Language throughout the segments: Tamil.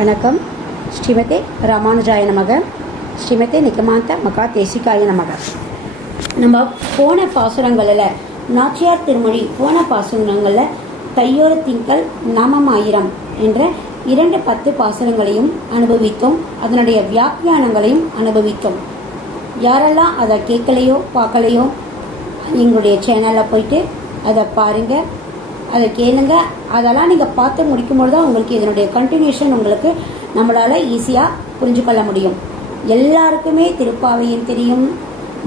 வணக்கம். ஸ்ரீமதே ராமானுஜாய நமக. ஸ்ரீமதே நிகமாந்த மகா தேசிகாய நமக. நம்ம போன பாசுரங்களில் நாச்சியார் திருமொழி போன பாசுரங்களில் தையோர திங்கள் நாமமாயிரம் என்ற இரண்டு பத்து பாசுரங்களையும் அனுபவித்தோம். அதனுடைய வியாக்கியானங்களையும் அனுபவித்தோம். யாரெல்லாம் அதை கேட்கலையோ பார்க்கலையோ எங்களுடைய சேனலில் போயிட்டு அதை பாருங்கள் அதை கேளுங்க. அதெல்லாம் நீங்கள் பார்த்து முடிக்கும்போது தான் உங்களுக்கு இதனுடைய கண்டினியூஷன் உங்களுக்கு நம்மளால் ஈஸியாக புரிஞ்சு கொள்ள முடியும். எல்லாருக்குமே திருப்பாவையும் தெரியும்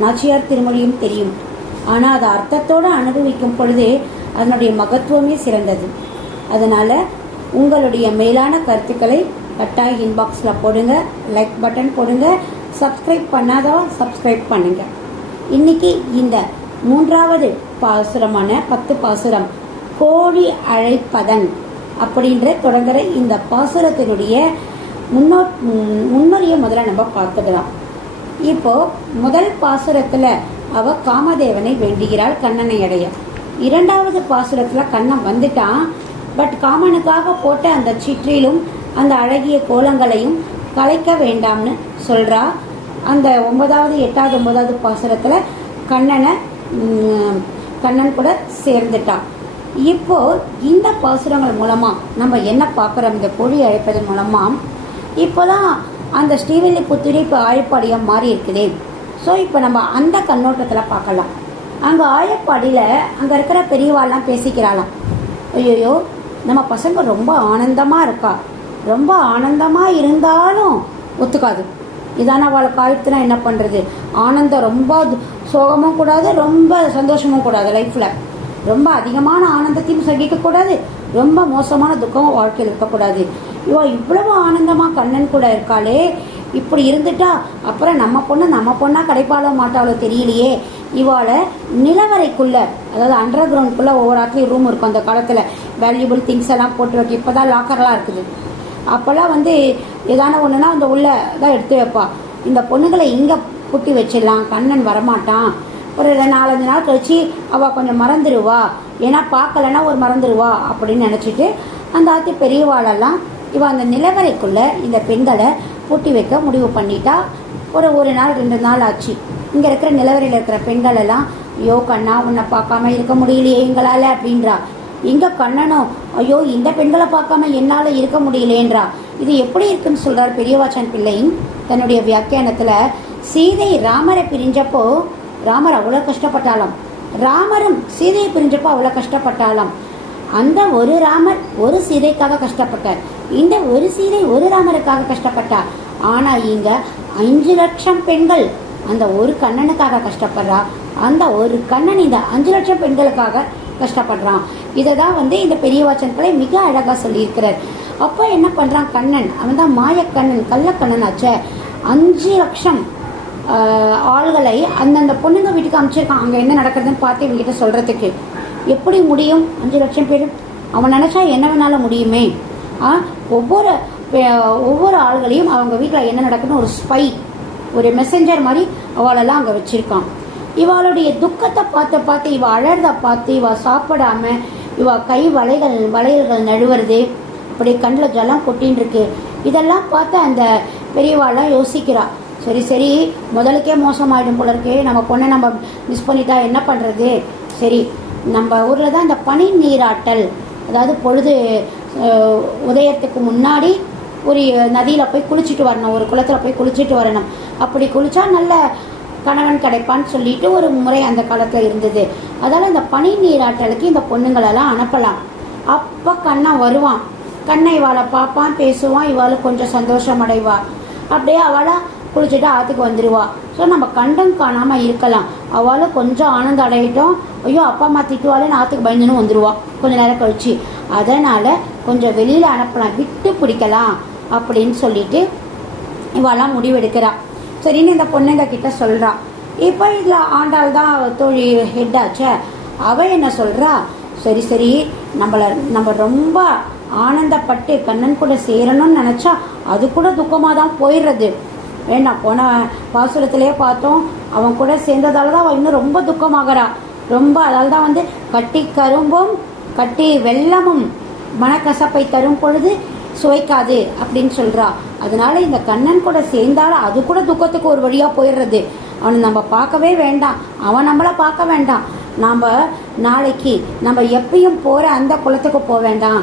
நாச்சியார் திருமொழியும் தெரியும். ஆனால் அதை அர்த்தத்தோடு அனுபவிக்கும் பொழுது அதனுடைய மகத்துவமே சிறந்தது. அதனால் உங்களுடைய மேலான கருத்துக்களை கட்டாய இன்பாக்ஸில் போடுங்க லைக் பட்டன் போடுங்க சப்ஸ்கிரைப் பண்ணாதவா சப்ஸ்கிரைப் பண்ணுங்கள் இன்னைக்கு இந்த மூன்றாவது பாசுரமான பத்து பாசுரம் கோழி அழைப்பதன் அப்படின்ற தொடங்குற இந்த பாசுரத்தினுடைய முன்னோ முன்னுரையை முதல்ல நம்ம பார்த்துக்கலாம். இப்போ முதல் பாசுரத்துல அவ காமதேவனை வேண்டுகிறாள் கண்ணனை அடைய. இரண்டாவது பாசுரத்துல கண்ணன் வந்துட்டான். பட் காமனுக்காக போட்ட அந்த சிற்றிலும் அந்த அழகிய கோலங்களையும் கலைக்க வேண்டாம்னு சொல்றா. அந்த ஒன்பதாவது எட்டாவது ஒன்பதாவது பாசுரத்துல கண்ணனை கண்ணன் கூட சேர்ந்துட்டான். இப்போ இந்த பாசுரங்கள் மூலமாக நம்ம என்ன பார்க்குறோம்? இந்த பொழி அழைப்பதன் மூலமா இப்போதான் அந்த ஸ்ரீவில்லிபுத்தூர் இப்போ ஆயப்பாடியாக மாறி இருக்குதே. ஸோ இப்போ நம்ம அந்த கண்ணோட்டத்தில் பார்க்கலாம். அங்கே ஆயப்பாடியில் அங்கே இருக்கிற பெரியவாள்லாம் பேசிக்கிறாளாம். ஐயோ நம்ம பசங்க ரொம்ப ஆனந்தமாக இருக்கா? ரொம்ப ஆனந்தமாக இருந்தாலும் ஒத்துக்காது. இதான அவளுக்கு ஆயிடுத்துனா என்ன பண்ணுறது ஆனந்தம் ரொம்ப சோகமும் கூடாது ரொம்ப சந்தோஷமும் கூடாது லைஃப்பில் ரொம்ப அதிகமான ஆனந்தத்தையும் சகிக்கக்கூடாது ரொம்ப மோசமான துக்கமும் வாழ்க்கையில் இருக்கக்கூடாது. இவ இவ்வளவு ஆனந்தமாக கண்ணன் கூட இருக்காளே. இப்படி இருந்துட்டா அப்புறம் நம்ம பொண்ணு நம்ம பொண்ணாக கிடைப்பாளோ மாட்டாளோ தெரியலையே. இவாளை நிலவரைக்குள்ளே அதாவது அண்டர் கிரவுண்ட்குள்ளே ஒவ்வொரு இடத்துலையும் ரூம் இருக்கும் அந்த காலத்தில். வேல்யூபிள் திங்ஸ் எல்லாம் போட்டு வைக்க இப்போ தான் லாக்கர்லாம் இருக்குது. அப்போல்லாம் வந்து ஏதான ஒன்றுனா அந்த உள்ள தான் எடுத்து வைப்பா. இந்த பொண்ணுங்களை இங்கே புட்டி வச்சிடலாம். கண்ணன் வரமாட்டான். ஒரு ரெண்டு நாலஞ்சு நாள் கழிச்சு அவள் கொஞ்சம் மறந்துடுவா ஏன்னா பார்க்கலன்னா ஒரு மறந்துடுவா அப்படின்னு நினச்சிட்டு அந்த ஆத்தி பெரியவாளெல்லாம் இவள் அந்த நிலவரைக்குள்ளே இந்த பெண்களை பூட்டி வைக்க முடிவு பண்ணிட்டா. ஒரு ஒரு நாள் ரெண்டு நாள் ஆச்சு. இங்கே இருக்கிற நிலவரையில் இருக்கிற பெண்கள் எல்லாம் ஐயோ கண்ணா உன்னை பார்க்காம இருக்க முடியலையே எங்களால் அப்படின்றா. எங்கே கண்ணனும் ஐயோ இந்த பெண்களை பார்க்காம என்னால் இருக்க முடியலேன்றா இது எப்படி இருக்குன்னு சொல்கிறார் பெரியவாச்சன் பிள்ளையும் தன்னுடைய வியாக்கியானத்தில் சீதை ராமரை பிரிஞ்சப்போ ராமர் அவ்வளோ கஷ்டப்பட்டாலாம். ராமரும் சீதையை பிரிஞ்சப்போ அவ்வளோ கஷ்டப்பட்டாலாம். அந்த ஒரு ராமர் ஒரு சீதைக்காக கஷ்டப்பட்டார். இந்த ஒரு சீதை ஒரு ராமருக்காக கஷ்டப்பட்டார் ஆனால் இங்கே அஞ்சு லட்சம் பெண்கள் அந்த ஒரு கண்ணனுக்காக கஷ்டப்படுறா. அந்த ஒரு கண்ணன் இந்த அஞ்சு லட்சம் பெண்களுக்காக கஷ்டப்படுறான். இதை தான் வந்து இந்த பெரிய வாச்சன்களை மிக அழகாக சொல்லியிருக்கிறார். அப்போ என்ன பண்ணுறான் கண்ணன்? அவன் தான் மாயக்கண்ணன் கள்ளக்கண்ணன் ஆச்சே அஞ்சு லட்சம் ஆள்களை அந்தந்த பொண்ணுங்க வீட்டுக்கு அமைச்சிருக்கான் அங்கே என்ன நடக்குதுன்னு பார்த்து இவங்ககிட்ட சொல்கிறதுக்கு எப்படி முடியும்? அஞ்சு லட்சம் பேர். அவன் நினச்சா என்ன வேணாலும் முடியுமே. ஆ ஒவ்வொரு ஒவ்வொரு ஆள்களையும் அவங்க வீட்டில் என்ன நடக்குதுன்னு ஒரு ஸ்பை ஒரு மெசஞ்சர் மாதிரி அவளெல்லாம் அங்கே வச்சுருக்கான். இவளுடைய துக்கத்தை பார்த்து பார்த்து இவ அழறத பார்த்து இவ சாப்பிடாம இவ கை வளைகள் வளையல்கள் நழுவுறது அப்படி கண்ணில் ஜலம் கொட்டின்னு இருக்கு. இதெல்லாம் பார்த்து அந்த பெரியவாள்லாம் யோசிக்கிறாள் சரி சரி முதலுக்கே மோசமாயிடும் போல இருக்கே. நம்ம பொண்ணை நம்ம மிஸ் பண்ணிட்டா என்ன பண்ணுறது சரி நம்ம ஊரில் தான் இந்த பனி நீராட்டல் அதாவது பொழுது உதயத்துக்கு முன்னாடி ஒரு நதியில் போய் குளிச்சுட்டு வரணும் ஒரு குளத்தில் போய் குளிச்சுட்டு வரணும். அப்படி குளித்தா நல்ல கணவன் கிடைப்பான்னு சொல்லிட்டு ஒரு முறை அந்த காலத்தில் இருந்தது. அதால இந்த பனி நீராட்டலுக்கு இந்த பொண்ணுங்களெல்லாம் அனுப்பலாம். அப்போ கண்ணா வருவான். கண்ணை இவாளை பார்ப்பான் பேசுவான் இவாளை கொஞ்சம் சந்தோஷம் அடைவாள் அப்படியே அவளாக குளிச்சுட்டு ஆற்றுக்கு வந்துடுவா ஸோ நம்ம கண்டம் காணாமல் இருக்கலாம். அவளும் கொஞ்சம் ஆனந்தம் அடையிட்டோம். ஐயோ அப்பா அம்மா திட்டுவாளேன்னு ஆற்றுக்கு பயந்துன்னு வந்துடுவா கொஞ்சம் நேரம் கழிச்சு. அதனால் கொஞ்சம் வெளியில் அனுப்பலாம். விட்டு பிடிக்கலாம் அப்படின்னு சொல்லிட்டு இவெல்லாம் முடிவெடுக்கிறா. சரின்னு இந்த பொண்ணுங்க கிட்ட சொல்றா. இப்போ இதில் ஆண்டாள் தான் தோழி ஹெட் ஆச்சே. அவ என்ன சொல்கிறா சரி சரி. நம்மள நம்ம ரொம்ப ஆனந்தப்பட்டு கண்ணன் கூட சேரணும்னு நினச்சா அது கூட துக்கமாக தான் போயிடுறது. வேண்டாம் போன பாசுரத்திலே பார்த்தோம் அவன் கூட சேர்ந்ததால தான் அவன் இன்னும் ரொம்ப துக்கமாகறா. ரொம்ப அதால் தான் வந்து கட்டி கரும்பும் கட்டி வெள்ளமும் மனக்கசப்பை தரும் பொழுது சுவைக்காது அப்படின்னு சொல்கிறா அதனால இந்த கண்ணன் கூட சேர்ந்தாலும் அது கூட துக்கத்துக்கு ஒரு வழியாக போயிடுறது. அவனை நம்ம பார்க்கவே வேண்டாம். அவன் நம்மளை பார்க்க வேண்டாம். நாம் நாளைக்கு நம்ம எப்பயும் போகிற அந்த குளத்துக்கு போக வேண்டாம்.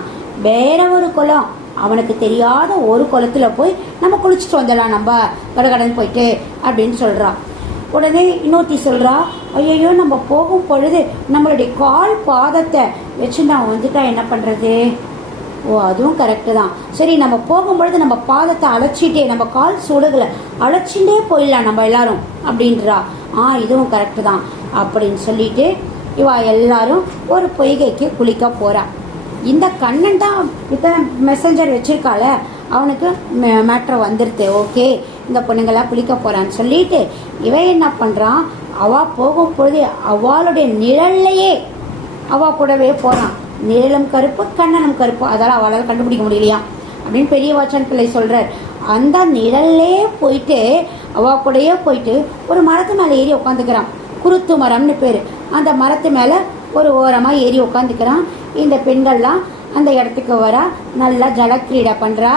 வேற ஒரு குளம். அவனுக்கு தெரியாத ஒரு குளத்தில் போய் நம்ம குளிச்சுட்டு வந்துடலாம் நம்ம கடகடன் போயிட்டு அப்படின்னு சொல்கிறான் உடனே இன்னொருத்தி சொல்கிறா ஐயோ நம்ம போகும் பொழுது நம்மளுடைய கால் பாதத்தை வச்சு நான் வந்துட்டா என்ன பண்ணுறது ஓ அதுவும் கரெக்டு தான். சரி நம்ம போகும்பொழுது நம்ம பாதத்தை அழைச்சிட்டே நம்ம கால் சுடுகளை அழைச்சிட்டே போயிடலாம் நம்ம எல்லாரும் அப்படின்றா. ஆ இதுவும் கரெக்டு தான் அப்படின்னு சொல்லிட்டு இவா எல்லாரும் ஒரு பொய்கைக்கு குளிக்க போறா. இந்த கண்ணன் தான் இத்தனை மெசஞ்சர் வச்சிருக்காள. அவனுக்கு மேட்ரு வந்துடுது ஓகே இந்த பொண்ணுங்களாம் குளிக்க போகிறான்னு சொல்லிட்டு இவன் என்ன பண்ணுறான் அவா போகும் பொழுது அவளுடைய நிழல்லையே அவா கூடவே போகிறான் நிழலும் கருப்பு கண்ணனும் கருப்பு. அதால் அவளால் கண்டுபிடிக்க முடியலையா? அப்படின்னு பெரிய வாச்சன் பிள்ளை சொல்கிறார் அந்த நிழல்லே போயிட்டு அவ கூடயே போயிட்டு ஒரு மரத்து மேலே ஏறி உட்காந்துக்கிறான் குருத்து மரம்னு பேர். அந்த மரத்து மேலே ஒரு ஓரமாக ஏறி உட்காந்துக்கிறான் இந்த பெண்கள்லாம் அந்த இடத்துக்கு வரா நல்லா ஜலக்கிரீடை பண்ணுறா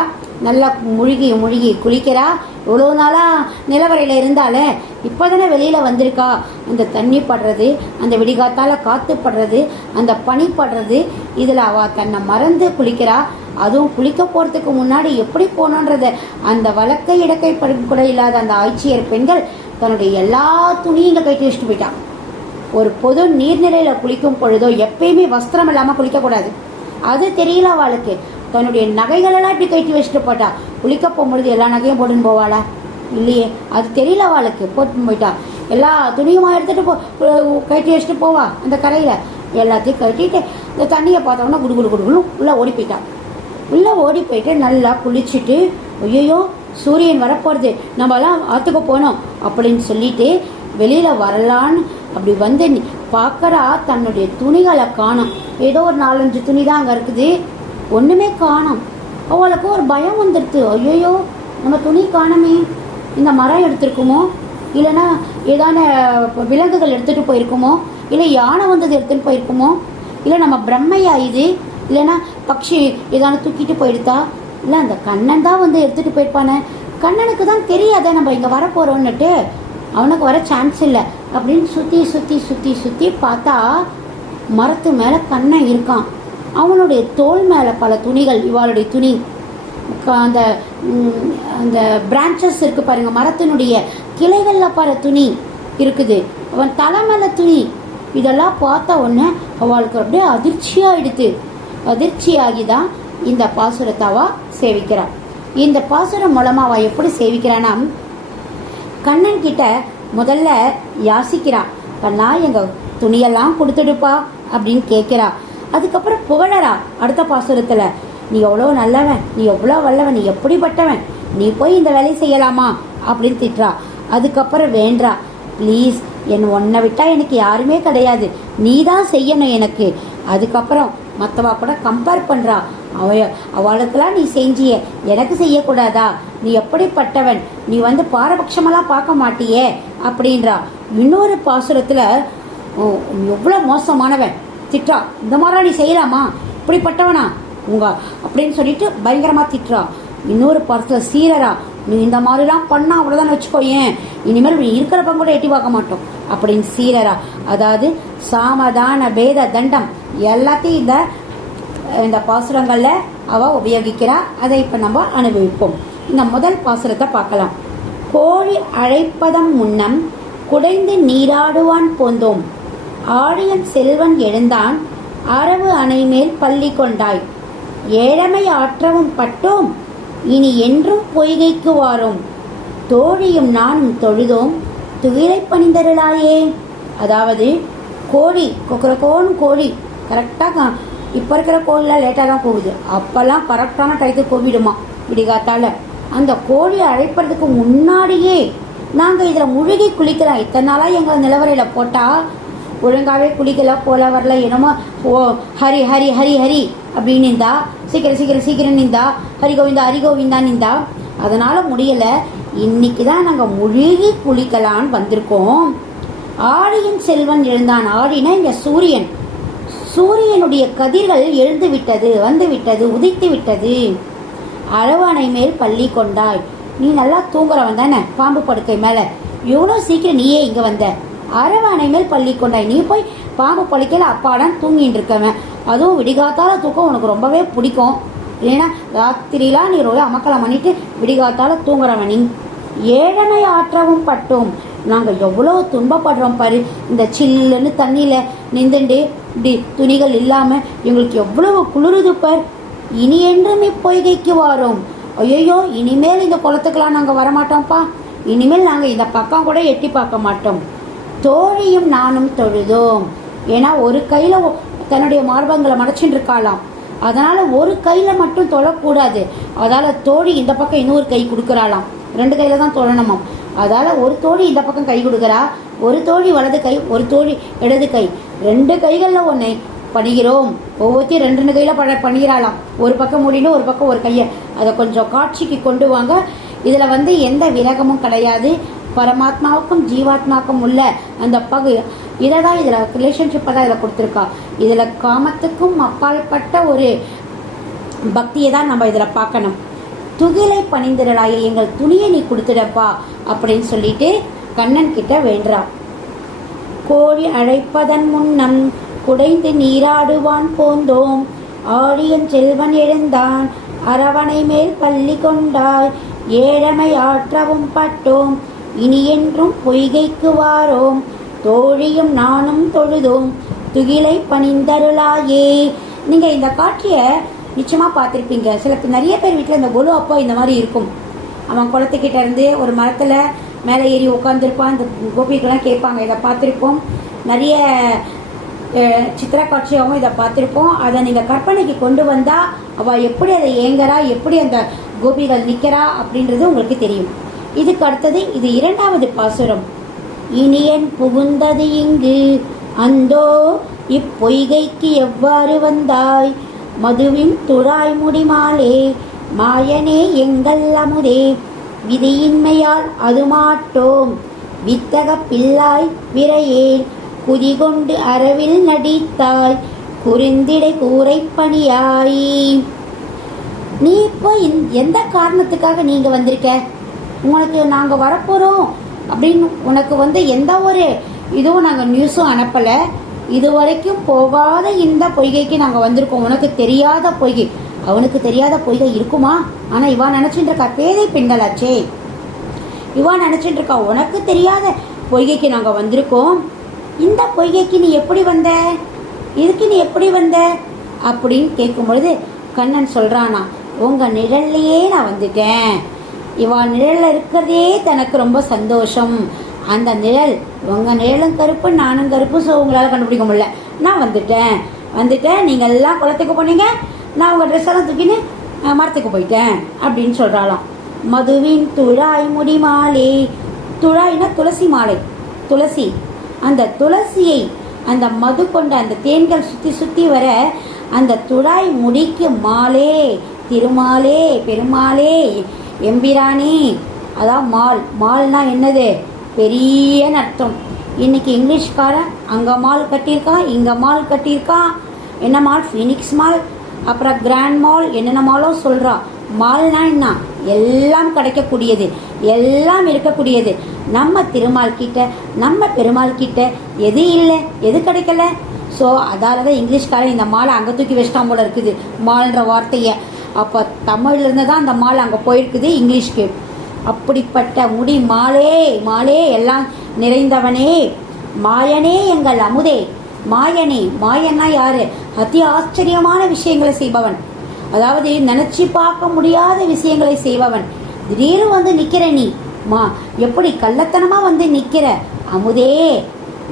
நல்லா முழுகி முழுகி குளிக்கிறா. இவ்வளோ நாளாக நிலவரையில் இருந்தாலே இப்போதானே வெளியில் வந்திருக்கா. அந்த தண்ணி படுறது அந்த விடிகாத்தால் காற்று படுறது அந்த பனி படுறது இதில் அவ தன்னை மறந்து குளிக்கிறா. அதுவும் குளிக்க போகிறதுக்கு முன்னாடி எப்படி போகணுன்றத அந்த வழக்கை இடக்கை படிப்பு கூட இல்லாத அந்த ஆட்சியர் பெண்கள் தன்னுடைய எல்லா துணியும் இங்கே கைட்டு வச்சுட்டு போயிட்டான் ஒரு பொது நீர்நிலையில் குளிக்கும் பொழுதோ எப்பயுமே வஸ்திரம் இல்லாமல் குளிக்கக்கூடாது. அது தெரியல அவளுக்கு. தன்னுடைய நகைகளெல்லாம் இப்படி கட்டி வச்சுட்டு போட்டா. குளிக்க போகும்பொழுது எல்லா நகையும் போட்டுன்னு போவாளா? இல்லையே அது தெரியல அவளுக்கு. போட்டுன்னு போயிட்டா. எல்லா துணியுமா எடுத்துட்டு போ கட்டி வச்சுட்டு போவா அந்த கரையில். எல்லாத்தையும் கட்டிட்டு இந்த தண்ணியை பார்த்தோம்னா குடு குடு குடுன்னு உள்ளே ஓடி போயிட்டான் உள்ளே ஓடி போயிட்டு நல்லா குளிச்சுட்டு ஐயோ சூரியன் வரப்போகிறது நம்மலாம் ஆற்றுக்கு போனோம் அப்படின்னு சொல்லிட்டு வெளியில் வரலான்னு அப்படி வந்து பார்க்குறா தன்னுடைய துணிகளை காணும். ஏதோ ஒரு நாலஞ்சு துணி தான் அங்கே இருக்குது. ஒன்றுமே காணோம். அவளுக்கு ஒரு பயம் வந்துடுது ஐயோயோ நம்ம துணி காணோமே. இந்த மரம் எடுத்திருக்குமோ? இல்லைன்னா ஏதான விலங்குகள் எடுத்துகிட்டு போயிருக்குமோ? இல்லை யானை வந்தது எடுத்துகிட்டு போயிருக்குமோ? இல்லை நம்ம பிரம்மையா இது? இல்லைன்னா பக்ஷி ஏதான தூக்கிட்டு போயிடுதா? இல்லை அந்த கண்ணன் தான் வந்து எடுத்துகிட்டு போயிருப்பானே. கண்ணனுக்கு தான் தெரியாதே நம்ம இங்கே வரப்போகிறோன்னுட்டு அவனுக்கு வர சான்ஸ் இல்லை. அப்படின்னு சுற்றி சுற்றி சுற்றி சுற்றி பார்த்தா மரத்து மேலே கண்ணன் இருக்கான். அவனுடைய தோல் மேலே பல துணிகள் இவாளுடைய துணி. அந்த அந்த பிரான்ச்சஸ் இருக்குது பாருங்கள் மரத்தினுடைய கிளைகளில் பல துணி இருக்குது. அவன் தலை மேலே துணி. இதெல்லாம் பார்த்த உடனே அவளுக்கு அப்படியே அதிர்ச்சியாகிடுது அதிர்ச்சியாகி தான் இந்த பாசுரத்தை சேவிக்கிறான். இந்த பாசுரம் மூலமாக அவள் எப்படி சேவிக்கிறான்னா கண்ணன் கிட்ட முதல்ல யாசிக்கிறான் கண்ணா எங்கள் துணியெல்லாம் கொடுத்துடுப்பா அப்படின்னு கேட்குறா. அதுக்கப்புறம் புகழறா அடுத்த பாசுரத்தில் நீ எவ்வளோ நல்லவன் நீ எவ்வளோ வல்லவன் நீ எப்படிப்பட்டவன் நீ போய் இந்த வேலையை செய்யலாமா? அப்படின்னு திட்டுறா. அதுக்கப்புறம் வேண்டா ப்ளீஸ் என் உன்னை விட்டால் எனக்கு யாருமே கிடையாது நீ தான் செய்யணும் எனக்கு. அதுக்கப்புறம் மற்றவா கூட கம்பேர் பண்ணுறா அவ அவளுக்கெல்லாம் நீ செஞ்சிய எனக்கு செய்யக்கூடாதா? நீ எப்படிப்பட்டவன்? நீ வந்து பாரபட்சமெல்லாம் பார்க்க மாட்டியே அப்படின்றா. இன்னொரு பாசுரத்தில் எவ்வளோ மோசமானவன். திட்டுறா. இந்த மாதிரிலாம் நீ செய்யலாமா? இப்படிப்பட்டவனா? உங்க அப்படின்னு சொல்லிட்டு பயங்கரமாக திட்டுறா. இன்னொரு பாசத்தில் சீரரா நீ இந்த மாதிரிலாம் பண்ணா அவ்வளோதான் வச்சுக்கோயேன். இனிமேல் நீ இருக்கிறப்ப கூட எட்டி பார்க்க மாட்டோம். அப்படின்னு சீரரா. அதாவது சாமதான பேத தண்டம். எல்லாத்தையும் இந்த இந்த பாசுரங்களில் அவ உபயோகிக்கிறா. அதை இப்போ நம்ம அனுபவிப்போம். இந்த முதல் பாசுரத்தை பார்க்கலாம். கோழி அழைப்பதம் முன்னம் குடைந்து நீராடுவான் போந்தோம். ஆழியன் செல்வன் எழுந்தான் அரவு அணை மேல் பள்ளி கொண்டாய். ஏழமை ஆற்றவும் பட்டோம் இனி என்றும் பொய்கைக்கு வாரோம். தோழியும் நானும் தொழுதோம் துயிலை பணிந்தருளாயே. அதாவது கோழி கொக்கரக்கோன்னு கோழி கரெக்டாக இப்போ இருக்கிற கோழிலாம் லேட்டாக தான் போகுது. அப்போல்லாம் கரெக்டான டயத்துக்கு கூவிடுமா விடிகாத்தால. அந்த கோழி அழைப்பதுக்கு முன்னாடியே நாங்கள் இதில் முழுகி குளிக்கலாம். இத்தனை நாளாக எங்கள் நிலவரையில் போட்டால் ஒழுங்காகவே குளிக்கல போல வரல என்னமோ ஓ ஹரி ஹரி ஹரி ஹரி அப்படின்னு நின்றா சீக்கிரம் சீக்கிரம் சீக்கிரம் நின்ந்தா ஹரி கோவிந்தா ஹரி கோவிந்தா நின்ந்தா அதனால் முடியலை. இன்னைக்கு தான் நாங்கள் முழுகி குளிக்கலான்னு வந்திருக்கோம். ஆடியின் செல்வன் எழுந்தான். ஆடினா இங்கே சூரியன். சூரியனுடைய கதிர்கள் எழுந்து விட்டது வந்து விட்டது உதித்து விட்டது அரவணை மேல் பள்ளி கொண்டாய். நீ நல்லா தூங்குறவன் தானே? பாம்பு படுக்கை மேலே. இவ்வளோ சீக்கிரம் நீயே இங்கே வந்த? அரவணை மேல் பள்ளி கொண்டாய். நீ போய் பாம்பு படுக்கையில அப்பாடான் தூங்கிட்டு இருக்கவன். அதுவும் விடிகாத்தால தூக்கம் உனக்கு ரொம்பவே பிடிக்கும். ஏன்னா ராத்திரிலாம் நீ ரொம்ப அமக்கலம் பண்ணிட்டு விடிகாத்தால தூங்குறவன். நீ ஏழனை ஆற்றவும் பட்டும். நாங்கள் எவ்வளோ துன்பப்படுறோம் பாரு. இந்த சில்லுன்னு தண்ணியில் நின்றுண்டு இப்படி துணிகள் இல்லாமல் எங்களுக்கு எவ்வளவு குளிருது பார். இனி என்றும் இப்பொய்கைக்கு வாரோம். ஐயோ இனிமேல் இந்த குளத்துக்கெல்லாம் நாங்கள் வரமாட்டோம்ப்பா. இனிமேல் நாங்கள் இந்த பக்கம் கூட எட்டி பார்க்க மாட்டோம். தோழியும் நானும் தொழுதோம். ஏன்னா ஒரு கையில் தன்னுடைய மார்பங்களை மறைச்சிட்டு இருக்காளாம். அதனால் ஒரு கையில் மட்டும் தொழக்கூடாது. அதால் தோழி இந்த பக்கம் இன்னொரு கை கொடுக்குறாளாம். ரெண்டு கையில் தான் தொழணுமாம். அதால் ஒரு தோழி இந்த பக்கம் கை கொடுக்குறா ஒரு தோழி வலது கை ஒரு தோழி இடது கை. ரெண்டு கைகளில் ஒன்று பணிகிறோம் ஒவ்வொருத்தையும் ரெண்டு ரெண்டு கையில் பண பண்ணிக்கிறாளாம் ஒரு பக்கம் முடின்னு ஒரு பக்கம் ஒரு கையை. அதை கொஞ்சம் காட்சிக்கு கொண்டு வாங்க. இதில் வந்து எந்த விலகமும் கிடையாது. பரமாத்மாவுக்கும் ஜீவாத்மாவுக்கும் உள்ள அந்த பகு இதை தான் இதில் ரிலேஷன்ஷிப்பை தான் இதில் கொடுத்துருக்கா. இதில் காமத்துக்கும் அப்பாற்பட்ட ஒரு பக்தியை தான் நம்ம இதில் பார்க்கணும். துகிலை பணிந்திரலாயே எங்கள் துணியை நீ கொடுத்துடப்பா அப்படின்னு சொல்லிட்டு கண்ணன் கிட்ட வேண்டாம் கோழி அழைப்பதன் முன்னம் குடைந்து நீராடுவான் போந்தோம். ஆழியன் செல்வன் எழுந்தான். அரவணை மேல் பள்ளி கொண்டாய். ஏழமை ஆற்றவும் பட்டோம். இனி என்றும் பொய்கைக்கு வாரோம். தோழியும் நானும் தொழுதோம். துகிலை பணிந்தருளாயே. நீங்க இந்த காட்சியை நிச்சயமா பார்த்துருப்பீங்க. சில பேர் நிறைய பேர் வீட்டில் இந்த கொலு அப்போ இந்த மாதிரி இருக்கும். அவன் குளத்துக்கிட்ட இருந்து ஒரு மரத்தில் மேலே ஏறி உட்காந்துருப்பான் இந்த கோபிக்கெல்லாம் கேட்பாங்க. இதை பார்த்துருப்போம். நிறைய சித்திரா காட்சியாகவும் இதை பார்த்துருப்போம். அதை நீங்கள் கற்பனைக்கு கொண்டு வந்தால் அவள் எப்படி அதை ஏங்கறா எப்படி அந்த கோபிகள் நிற்கிறா அப்படின்றது உங்களுக்கு தெரியும். இதுக்கு அடுத்தது இது இரண்டாவது பாசுரம். இனியன் புகுந்தது இங்கு அந்தோ இப்பொய்கைக்கு எவ்வாறு வந்தாய்? மதுவின் துழாய் முடிமாலே மாயனே எங்கள் அமுதே. விதியின்மையால் அது மாட்டோம் வித்தக பிள்ளாய் விரையேன். குதிகொண்டு அரவில் நடித்தாய் குறிந்திடை கூரைப்பணியாய். நீ இப்போ எந்த காரணத்துக்காக நீங்க வந்திருக்க? உங்களுக்கு நாங்கள் வரப்போகிறோம் அப்படின்னு உனக்கு வந்து எந்த ஒரு இதுவும் நாங்கள் நியூஸும் அனுப்பலை. இது வரைக்கும் போகாத இந்த பொய்கைக்கு நாங்கள் வந்திருக்கோம். உனக்கு தெரியாத பொய்கை. அவனுக்கு தெரியாத பொய்கை இருக்குமா? ஆனால் இவா நினச்சிட்டு இருக்கா பேதை பெண்களாச்சே. இவா நினச்சிட்டு இருக்கா உனக்கு தெரியாத பொய்கைக்கு நாங்கள் வந்திருக்கோம். இந்த பொய்கைக்கு நீ எப்படி வந்த? இதுக்கு நீ எப்படி வந்த? அப்படின்னு கேட்கும் பொழுது கண்ணன் சொல்கிறானா உங்கள் நிழல்லையே நான் வந்துட்டேன். இவா நிழலில் இருக்கிறதே தனக்கு ரொம்ப சந்தோஷம். அந்த நிழல் உங்கள் நிழலும் கருப்பு நானும் கருப்பு ஸோ உங்களால் கண்டுபிடிக்க முடியல. நான் வந்துட்டேன். வந்துட்டேன். நீங்கள் எல்லாம் குளத்துக்கு போனீங்க. நான் உங்கள் ட்ரெஸ்ஸெல்லாம் தூக்கின்னு மரத்துக்கு போயிட்டேன். அப்படின்னு சொல்கிறாளாம் மதுவின் துழாய் முடிமாலே துழாய்னா துளசி மாலை. துளசி. அந்த துளசியை அந்த மது கொண்ட அந்த தேன்கள் சுற்றி சுற்றி வர அந்த துழாய் முடிக்கு மாலே திருமாலே பெருமாளே எம்பிராணி அதான் மால். மால்னா என்னது? பெரிய அர்த்தம் இன்னைக்கு இங்கிலீஷ்காரன் அங்கே மால் கட்டியிருக்கான் இங்கே மால் கட்டியிருக்கான் என்ன மால்? Phoenix mall. அப்புறம் கிராண்ட் மால் என்னென்ன மாலும் சொல்கிறான் மால்னா என்ன? எல்லாம் கிடைக்கக்கூடியது. எல்லாம் இருக்கக்கூடியது. நம்ம திருமால் கிட்ட நம்ம பெருமாள் கிட்ட எது இல்லை எது கிடைக்கல? ஸோ அதால் தான் இங்கிலீஷ்காரன் இந்த மாலை அங்கே தூக்கி வச்சிட்டான் போல இருக்குது மால்ன்ற வார்த்தையை. அப்போ தமிழ்லேருந்து தான் அந்த மால் அங்கே போயிருக்குது இங்கிலீஷ்க்கு. அப்படிப்பட்ட முடி மாலே மாலே எல்லாம் நிறைந்தவனே. மாயனே எங்கள் அமுதே. மாயனே மாயன்னா யாரு? அதி ஆச்சரியமான விஷயங்களை செய்பவன். அதாவது நினச்சி பார்க்க முடியாத விஷயங்களை செய்பவன். திடீர்னு வந்து நிற்கிற நீ. மா எப்படி கள்ளத்தனமாக வந்து நிற்கிற அமுதே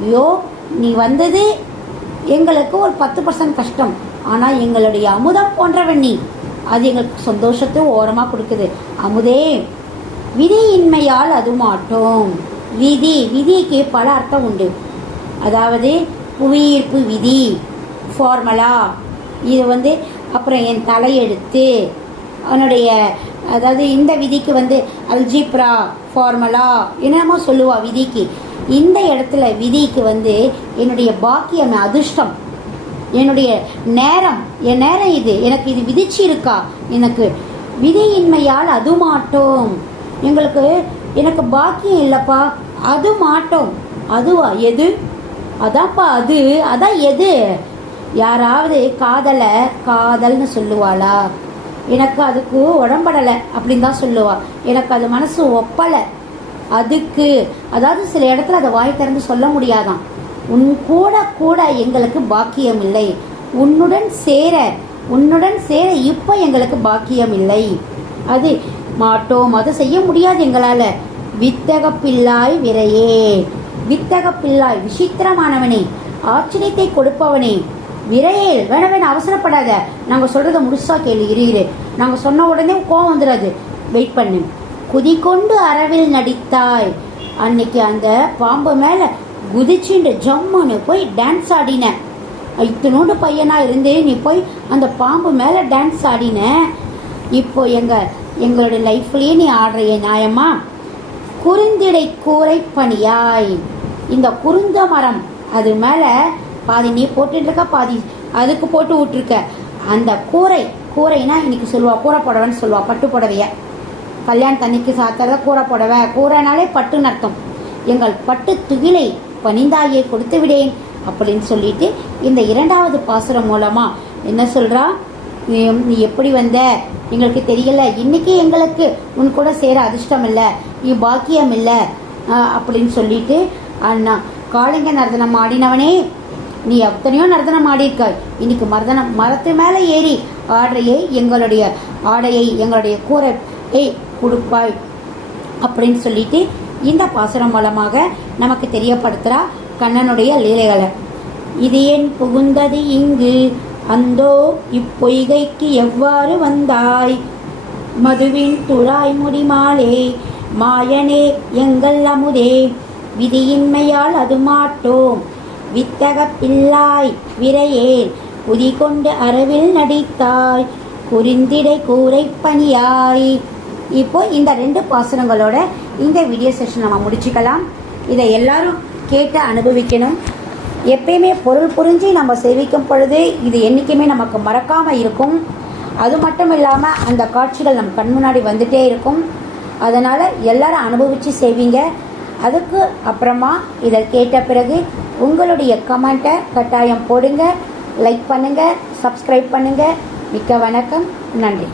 ஐயோ நீ வந்தது எங்களுக்கு ஒரு பத்து பர்சன்ட் கஷ்டம். ஆனால் எங்களுடைய அமுதம் போன்றவன் நீ. அது எங்களுக்கு சந்தோஷத்தை ஓரமாக கொடுக்குது. அமுதே விதியின்மையால் அது மாட்டோம். விதி விதிக்கு பல அர்த்தம் உண்டு. அதாவது புவியீர்ப்பு விதி ஃபார்மலா இது வந்து அப்புறம் என் தலையெழுத்து. அவனுடைய அதாவது இந்த விதிக்கு வந்து அல்ஜிப்ரா ஃபார்மலா என்னமோ சொல்லுவா விதிக்கு. இந்த இடத்துல விதிக்கு வந்து என்னுடைய பாக்கியம் அதிர்ஷ்டம் என்னுடைய நேரம். என் நேரம் இது. எனக்கு இது விதிச்சு இருக்கா எனக்கு விதியின்மையால் அது மாட்டோம். எங்களுக்கு எனக்கு பாக்கியம் இல்லைப்பா அது மாட்டோம். அதுவா? எது? அதான்ப்பா அது. அதான் எது? யாராவது காதலை காதல்னு சொல்லுவாளா? எனக்கு அதுக்கு உடம்படலை அப்படின்னு தான் சொல்லுவாள் எனக்கு அது மனசு ஒப்பலை. அதுக்கு அதாவது சில இடத்துல அதை வாய் திறந்து சொல்ல முடியாதான். உன் கூட கூட எங்களுக்கு பாக்கியம் இல்லை உன்னுடன் சேர உன்னுடன் சேர இப்போ எங்களுக்கு பாக்கியம் இல்லை அது மாட்டோம் அதை செய்ய முடியாது எங்களால். வித்தக பிள்ளாய் விரையே. வித்தக பிள்ளாய் விசித்திரமானவனே. ஆச்சரியத்தை கொடுப்பவனே. விரையே வேண வேண அவசரப்படாத. நாங்கள் சொல்கிறத முழுசா கேளு இருக்கிறேன் இரு. நாங்கள் சொன்ன உடனே கோவம் வந்துடாது வெயிட் பண்ணு. குதிக்கொண்டு அரவில் நடித்தாய். அன்னைக்கு அந்த பாம்பு மேலே குதிச்சுண்டு ஜம்முன்னு போய் டான்ஸ் ஆடின. இத்தனோண்டு பையனாக இருந்து நீ போய் அந்த பாம்பு மேலே டான்ஸ் ஆடின. இப்போ எங்கள் எங்களுடைய லைஃப்லேயே நீ ஆடுறிய நியாயமா குறுந்திடை கூரை பணியாய். இந்த குருந்த மரம் அது மேலே பாதி நீ போட்டுட்டு இருக்க பாதி அதுக்கு போட்டு விட்டுருக்க. அந்த கூரை கூரைனா இன்றைக்கி சொல்லுவா கூரை புடவைன்னு சொல்லுவாள் பட்டு புடவைய. தண்ணிக்கு சாத்துறத கூரை புடவை. கூரைனாலே பட்டுன்னு அர்த்தம். எங்கள் பட்டு துகிலை பனிந்தாயை கொடுத்து விடேன் அப்படின்னு சொல்லிட்டு இந்த இரண்டாவது பாசுரம் மூலமாக என்ன சொல்கிறா நீ எப்படி வந்த? எங்களுக்கு தெரியல. இன்றைக்கி எங்களுக்கு உன் கூட சேர அதிர்ஷ்டம் இல்லை. நீ பாக்கியம் இல்லை. அப்படின்னு சொல்லிட்டு அண்ணா காளிங்க நர்தனம் ஆடினவனே நீ எத்தனையோ நர்தனம் ஆடியிருக்காய். இன்னைக்கு மர்தனம் மரத்து மேலே ஏறி ஆடையை எங்களுடைய ஆடையை எங்களுடைய கூரை கொடுப்பாய் அப்படின்னு சொல்லிட்டு இந்த பாசுரம் மூலமாக நமக்கு தெரியப்படுத்துகிறா கண்ணனுடைய லீலைகளை. இது ஏன் புகுந்தது இங்கு அந்தோ இப்பொய்கைக்கு எவ்வாறு வந்தாய்? மதுவின் துழாய் முடிமாலே மாயனே எங்கள் அமுதே விதியின்மையால் அது மாட்டோம். வித்தக பிள்ளாய் விரையேன் குதி கொண்டு அரவில் நடித்தாய். குறிந்திடை கூரை பணியாய் இப்போ இந்த ரெண்டு பாசனங்களோட இந்த வீடியோ செஷன் நம்ம முடிச்சுக்கலாம். இதை எல்லாரும் கேட்டு அனுபவிக்கணும். எப்பயுமே பொருள் புரிஞ்சு நம்ம சேவிக்கும் பொழுது இது என்றைக்குமே நமக்கு மறக்காமல் இருக்கும். அது மட்டும் இல்லாமல் அந்த காட்சிகள் நம் கண் முன்னாடி வந்துட்டே இருக்கும். அதனால் எல்லாரும் அனுபவித்து செய்வீங்க அதுக்கு அப்புறமா இதை கேட்ட பிறகு உங்களுடைய கமெண்ட்டை கட்டாயம் போடுங்க. லைக் பண்ணுங்கள் சப்ஸ்கிரைப் பண்ணுங்கள் மிக்க வணக்கம் நன்றி.